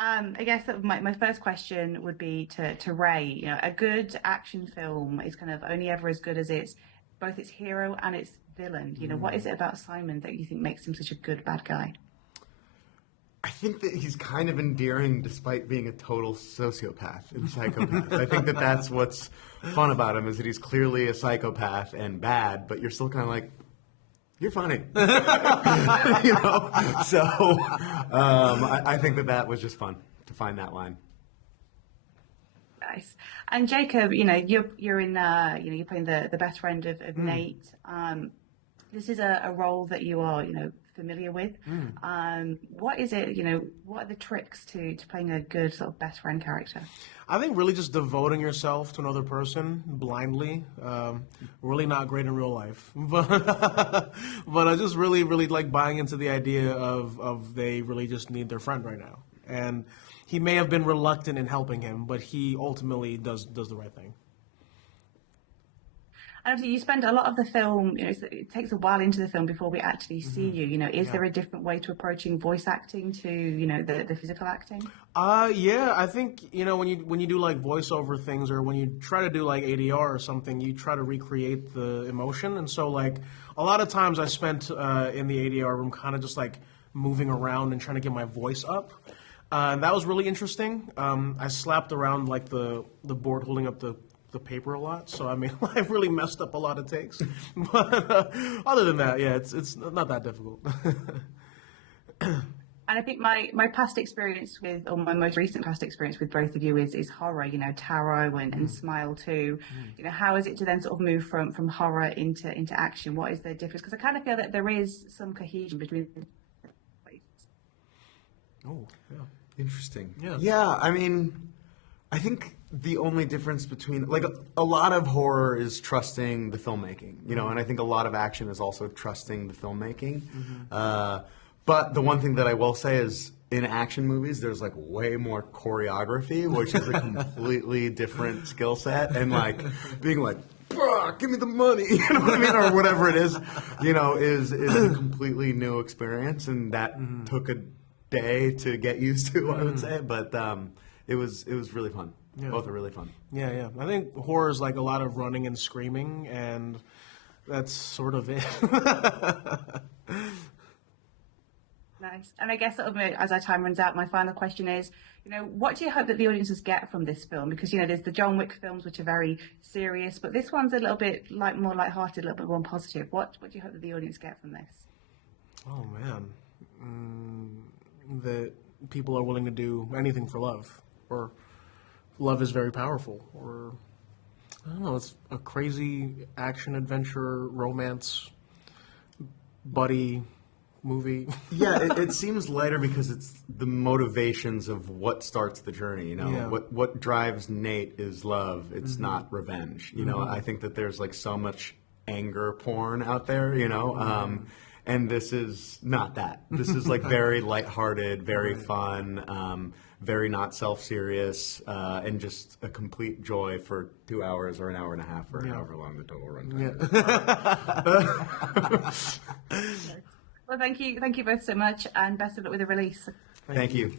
I guess that my first question would be to Ray. You know, a good action film is kind of only ever as good as both its hero and its villain. You know, what is it about Simon that you think makes him such a good bad guy? I think that he's kind of endearing despite being a total sociopath and psychopath. I think that that's what's fun about him is that he's clearly a psychopath and bad, but you're still kind of like, you're funny. You know? So I think that was just fun to find that line. Nice. And Jacob, you know, you're in you know, you're playing the best friend of Nate. This is a role that you are, you know, familiar with. What is it, you know, what are the tricks to playing a good sort of best friend character? I think really just devoting yourself to another person blindly. Really not great in real life, but I just really like buying into the idea of they really just need their friend right now, and he may have been reluctant in helping him, but he ultimately does the right thing. And obviously, you spend a lot of the film, you know, it takes a while into the film before we actually see you. You know, is there a different way to approaching voice acting to, you know, the physical acting? Yeah, I think, you know, when you do like voiceover things or when you try to do like ADR or something, you try to recreate the emotion. And so like a lot of times I spent in the ADR room kind of just like moving around and trying to get my voice up. And that was really interesting. I slapped around like the board holding up the paper a lot, so I mean, I've really messed up a lot of takes. But other than that, yeah, it's not that difficult. And I think my past experience with, or my most recent past experience with both of you is horror, you know, Tarot and Smile too. You know, how is it to then sort of move from horror into action? What is the difference? Because I kind of feel that there is some cohesion between. Oh, yeah. Interesting. Yeah. Yeah, I mean, I think the only difference between, like, a lot of horror is trusting the filmmaking, you know, and I think a lot of action is also trusting the filmmaking. But the one thing that I will say is in action movies, there's, like, way more choreography, which is a completely different skill set, and, like, being like, "Bruh, give me the money," you know what I mean, or whatever it is, you know, is a completely new experience, and that took a day to get used to, I would say, but it was really fun. Yeah. Both are really fun. Yeah, yeah. I think horror is like a lot of running and screaming, and that's sort of it. Nice. And I guess sort of as our time runs out, my final question is, you know, what do you hope that the audiences get from this film? Because, you know, there's the John Wick films, which are very serious, but this one's a little bit like more lighthearted, a little bit more positive. What do you hope that the audience get from this? Oh, man. That people are willing to do anything for love, or love is very powerful, or I don't know, it's a crazy action adventure romance buddy movie. Yeah, it seems lighter because it's the motivations of what starts the journey, you know. Yeah. What drives Nate is love. It's not revenge. You know, I think that there's like so much anger porn out there, you know. And this is not that. This is like very lighthearted, very fun, very not self-serious, and just a complete joy for 2 hours or an hour and a half or however long the total runtime is. Well, thank you both so much, and best of luck with the release. Thank you.